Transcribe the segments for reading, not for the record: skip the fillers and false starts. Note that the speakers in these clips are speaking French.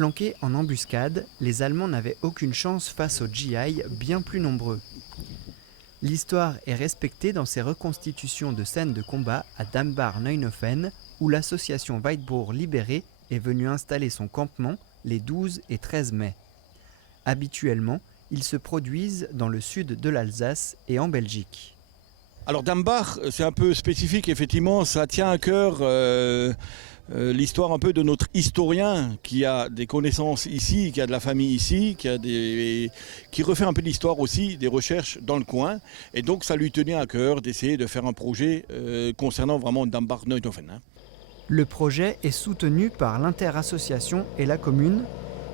Planqués en embuscade, les Allemands n'avaient aucune chance face aux GI bien plus nombreux. L'histoire est respectée dans ses reconstitutions de scènes de combat à Dambach-Neuenhofen, où l'association Weitbruch Libéré est venue installer son campement les 12 et 13 mai. Habituellement, ils se produisent dans le sud de l'Alsace et en Belgique. Alors Dambach, c'est un peu spécifique, effectivement, ça tient à cœur l'histoire un peu de notre historien qui a des connaissances ici, qui a de la famille ici, qui refait un peu l'histoire aussi, des recherches dans le coin. Et donc ça lui tenait à cœur d'essayer de faire un projet concernant vraiment Dambach-Neuenhofen. Le projet est soutenu par l'interassociation et la commune.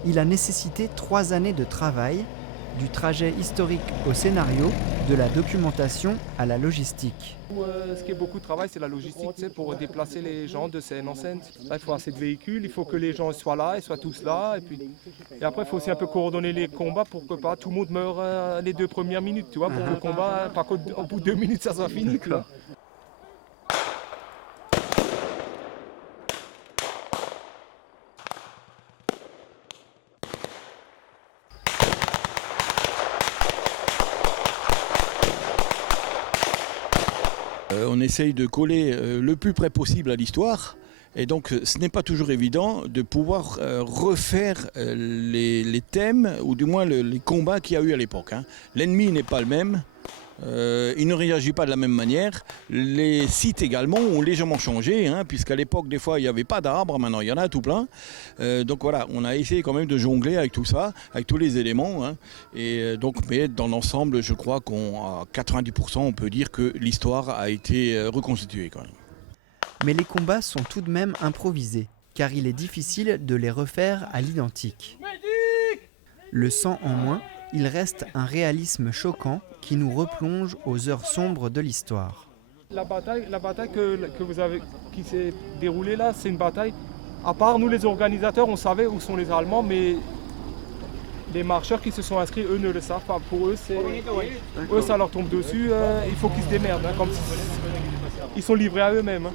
Il a nécessité 3 années de travail, du trajet historique au scénario, de la documentation à la logistique. Ce qui est beaucoup de travail, c'est la logistique, pour déplacer les gens de scène en scène. Là, il faut assez de véhicules, il faut que les gens soient là, ils soient tous là. Et après, il faut aussi un peu coordonner les combats pour que pas tout le monde meure les 2 premières minutes, tu vois, pour que le combat, pas qu'au bout de 2 minutes, ça soit fini. Quoi. On essaye de coller le plus près possible à l'histoire. Et donc ce n'est pas toujours évident de pouvoir refaire les thèmes, ou du moins les combats qu'il y a eu à l'époque. L'ennemi n'est pas le même, il ne réagit pas de la même manière. Les sites également ont légèrement changé, puisqu'à l'époque des fois il n'y avait pas d'arbres, maintenant il y en a tout plein. Donc voilà, on a essayé quand même de jongler avec tout ça, avec tous les éléments. Et donc, mais dans l'ensemble, je crois qu'à 90% on peut dire que l'histoire a été reconstituée quand même. Mais les combats sont tout de même improvisés, car il est difficile de les refaire à l'identique. Le sang en moins, il reste un réalisme choquant qui nous replonge aux heures sombres de l'histoire. La bataille qui s'est déroulée là, c'est une bataille. À part nous les organisateurs, on savait où sont les Allemands, mais les marcheurs qui se sont inscrits, eux ne le savent pas. Pour eux, ça leur tombe dessus, il faut qu'ils se démerdent, comme si ils sont livrés à eux-mêmes.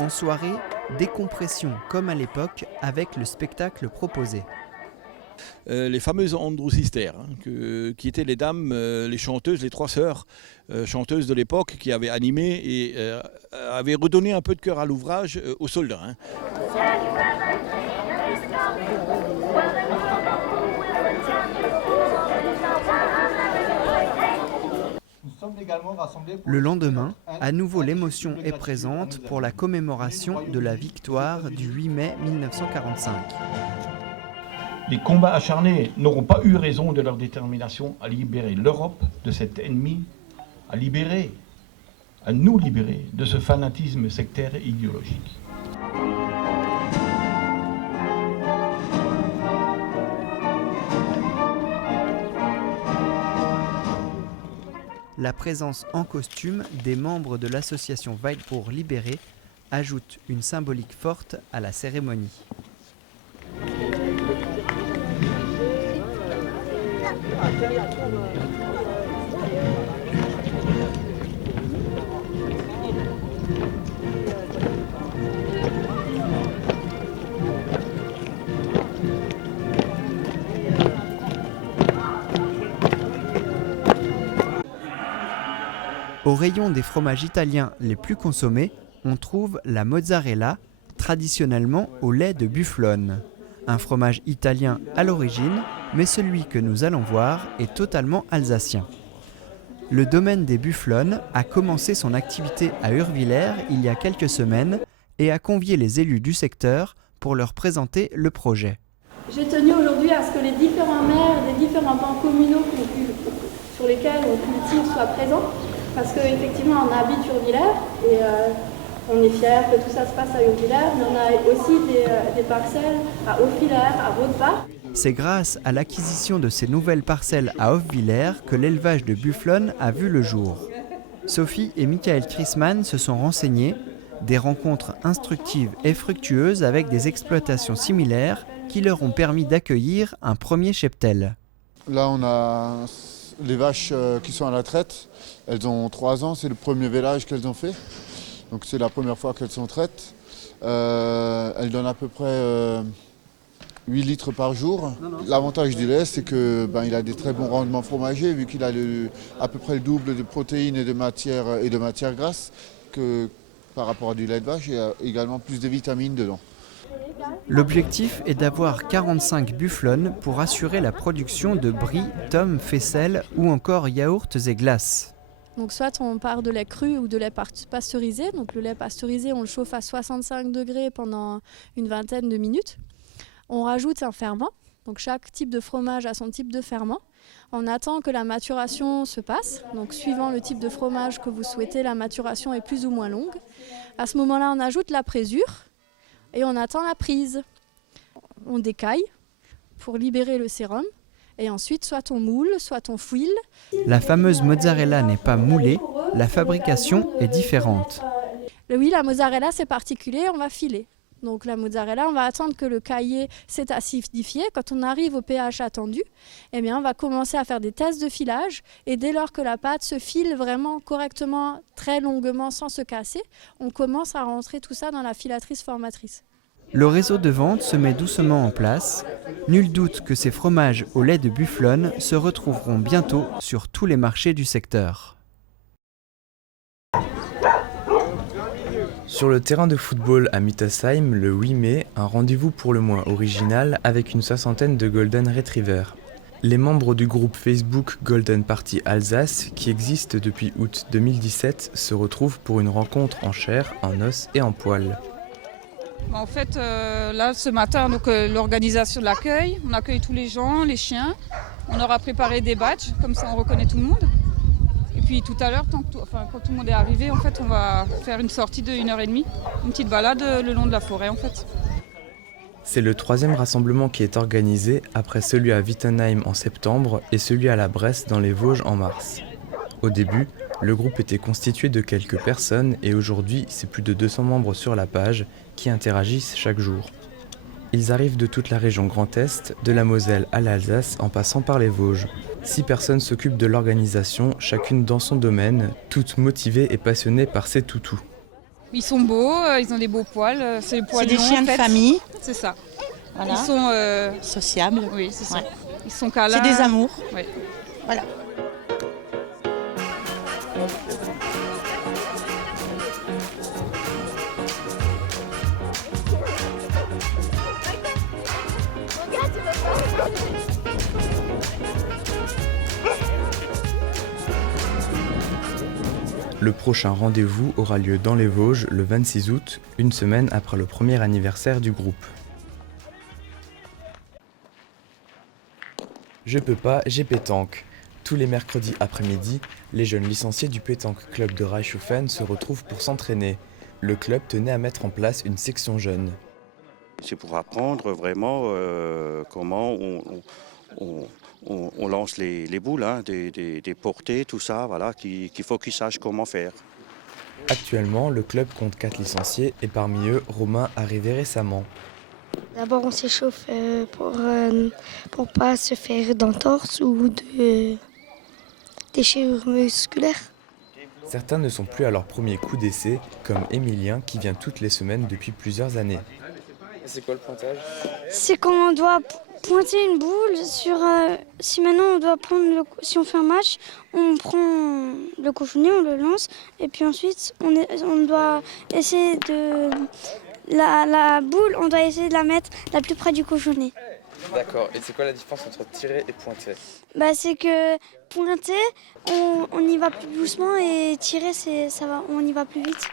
En soirée, décompression comme à l'époque avec le spectacle proposé. Les fameuses Androusister, qui étaient les dames, les chanteuses, les 3 sœurs chanteuses de l'époque qui avaient animé et avaient redonné un peu de cœur à l'ouvrage aux soldats. Le lendemain, à nouveau l'émotion est présente pour la commémoration de la victoire du 8 mai 1945. Les combats acharnés n'auront pas eu raison de leur détermination à libérer l'Europe de cet ennemi, à nous libérer de ce fanatisme sectaire et idéologique. La présence en costume des membres de l'association Weitbruch Libéré ajoute une symbolique forte à la cérémonie. Au rayon des fromages italiens les plus consommés, on trouve la mozzarella, traditionnellement au lait de bufflone. Un fromage italien à l'origine, mais celui que nous allons voir est totalement alsacien. Le domaine des bufflones a commencé son activité à Urvillers il y a quelques semaines et a convié les élus du secteur pour leur présenter le projet. J'ai tenu aujourd'hui à ce que les différents maires des différents bancs communaux sur lesquels on cultive soient présents, parce qu'effectivement on habite Urvillers et on est fiers que tout ça se passe à Urvillers, mais on a aussi des parcelles à Haut-Villers, à Vaudevard. C'est grâce à l'acquisition de ces nouvelles parcelles à Haut-Villers que l'élevage de bufflonnes a vu le jour. Sophie et Michael Chrisman se sont renseignés, des rencontres instructives et fructueuses avec des exploitations similaires qui leur ont permis d'accueillir un premier cheptel. Là, on a les vaches qui sont à la traite. Elles ont 3 ans, c'est le premier vélage qu'elles ont fait. Donc c'est la première fois qu'elles sont traites. Elles donnent à peu près 8 litres par jour. L'avantage du lait, c'est qu'il a des très bons rendements fromagers, vu qu'il a à peu près le double de protéines et de matières grasses que par rapport à du lait de vache. Il y a également plus de vitamines dedans. L'objectif est d'avoir 45 bufflonnes pour assurer la production de brie, tomes, faisselles ou encore yaourts et glaces. Donc soit on part de lait cru ou de lait pasteurisé. Donc le lait pasteurisé, on le chauffe à 65 degrés pendant une vingtaine de minutes. On rajoute un ferment. Donc chaque type de fromage a son type de ferment. On attend que la maturation se passe. Donc suivant le type de fromage que vous souhaitez, la maturation est plus ou moins longue. À ce moment-là, on ajoute la présure et on attend la prise. On décaille pour libérer le sérum. Et ensuite, soit on moule, soit on fouille. La fameuse mozzarella n'est pas moulée, la fabrication est différente. Oui, la mozzarella, c'est particulier, on va filer. Donc la mozzarella, on va attendre que le caillé s'est acidifié. Quand on arrive au pH attendu, eh bien, on va commencer à faire des tests de filage. Et dès lors que la pâte se file vraiment correctement, très longuement, sans se casser, on commence à rentrer tout ça dans la filatrice formatrice. Le réseau de vente se met doucement en place. Nul doute que ces fromages au lait de bufflonne se retrouveront bientôt sur tous les marchés du secteur. Sur le terrain de football à Mittersheim, le 8 mai, un rendez-vous pour le moins original avec une 60aine de Golden Retrievers. Les membres du groupe Facebook Golden Party Alsace, qui existe depuis août 2017, se retrouvent pour une rencontre en chair, en os et en poil. En fait, là, ce matin, l'organisation de l'accueil, on accueille tous les gens, les chiens. On aura préparé des badges, comme ça on reconnaît tout le monde. Et puis tout à l'heure, quand tout le monde est arrivé, en fait, on va faire une sortie de 1h30, une petite balade le long de la forêt, en fait. C'est le 3e rassemblement qui est organisé, après celui à Wittenheim en septembre et celui à la Bresse dans les Vosges en mars. Au début, le groupe était constitué de quelques personnes et aujourd'hui, c'est plus de 200 membres sur la page qui interagissent chaque jour. Ils arrivent de toute la région Grand Est, de la Moselle à l'Alsace en passant par les Vosges. 6 personnes s'occupent de l'organisation, chacune dans son domaine, toutes motivées et passionnées par ces toutous. Ils sont beaux, ils ont des beaux poils. C'est des chiens de famille. C'est ça. Voilà. Ils sont sociables. Oui, c'est ça. Ouais. Ils sont câlins. C'est des amours. Oui. Voilà. Le prochain rendez-vous aura lieu dans les Vosges le 26 août, une semaine après le premier anniversaire du groupe. Je peux pas, j'ai pétanque. Tous les mercredis après-midi, les jeunes licenciés du Pétanque Club de Reichshofen se retrouvent pour s'entraîner. Le club tenait à mettre en place une section jeune. C'est pour apprendre vraiment comment on lance les boules, hein, des portées, tout ça, voilà, qu'il faut qu'ils sachent comment faire. Actuellement, le club compte 4 licenciés et parmi eux, Romain arrivé récemment. D'abord, on s'échauffe pour pas se faire d'entorse ou de déchirure musculaire. Certains ne sont plus à leur premier coup d'essai, comme Emilien qui vient toutes les semaines depuis plusieurs années. C'est quoi le pointage? C'est quand on doit pointer une boule sur... si maintenant on doit prendre si on fait un match, on prend le cochonnet, on le lance et puis ensuite on doit essayer de... La boule, on doit essayer de la mettre la plus près du cochonnet. D'accord. Et c'est quoi la différence entre tirer et pointer? C'est que pointer, on y va plus doucement et tirer, ça va, on y va plus vite.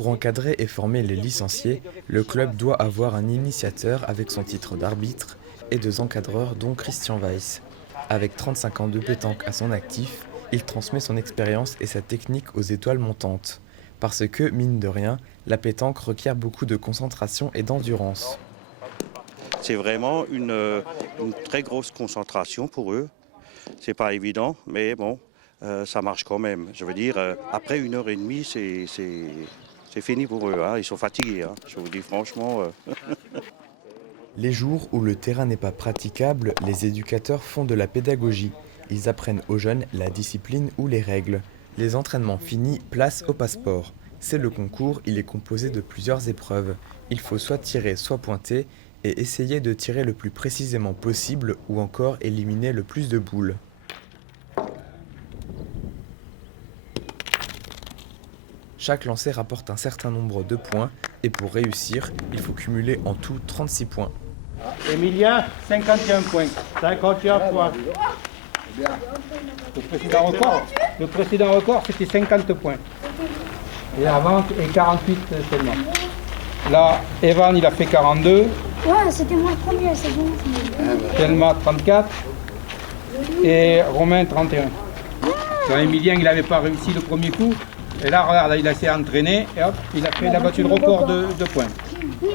Pour encadrer et former les licenciés, le club doit avoir un initiateur avec son titre d'arbitre et 2 encadreurs dont Christian Weiss. Avec 35 ans de pétanque à son actif, il transmet son expérience et sa technique aux étoiles montantes. Parce que, mine de rien, la pétanque requiert beaucoup de concentration et d'endurance. C'est vraiment une très grosse concentration pour eux. C'est pas évident, mais bon, ça marche quand même. Je veux dire, après 1h30, c'est fini pour eux. Hein. Ils sont fatigués, hein. Je vous dis franchement. Les jours où le terrain n'est pas praticable, les éducateurs font de la pédagogie. Ils apprennent aux jeunes la discipline ou les règles. Les entraînements finis, place au passeport. C'est le concours, il est composé de plusieurs épreuves. Il faut soit tirer, soit pointer, et essayer de tirer le plus précisément possible ou encore éliminer le plus de boules. Chaque lancer rapporte un certain nombre de points et pour réussir, il faut cumuler en tout 36 points. Emilien, 51 points. 51 points. Le précédent record, c'était 50 points. Et avant, et 48 seulement. Là, Evan, il a fait 42. Ouais, c'était moi le premier, c'est bon. Thelma, 34. Et Romain, 31. Quand Emilien, il n'avait pas réussi le premier coup. Et là, regarde, il s'est entraîné et hop, il a battu le record de points.